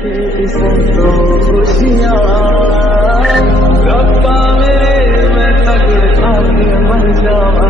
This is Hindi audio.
इसमें तो खुशियाँ रब्बा मेरे मैं तक आके मर जावा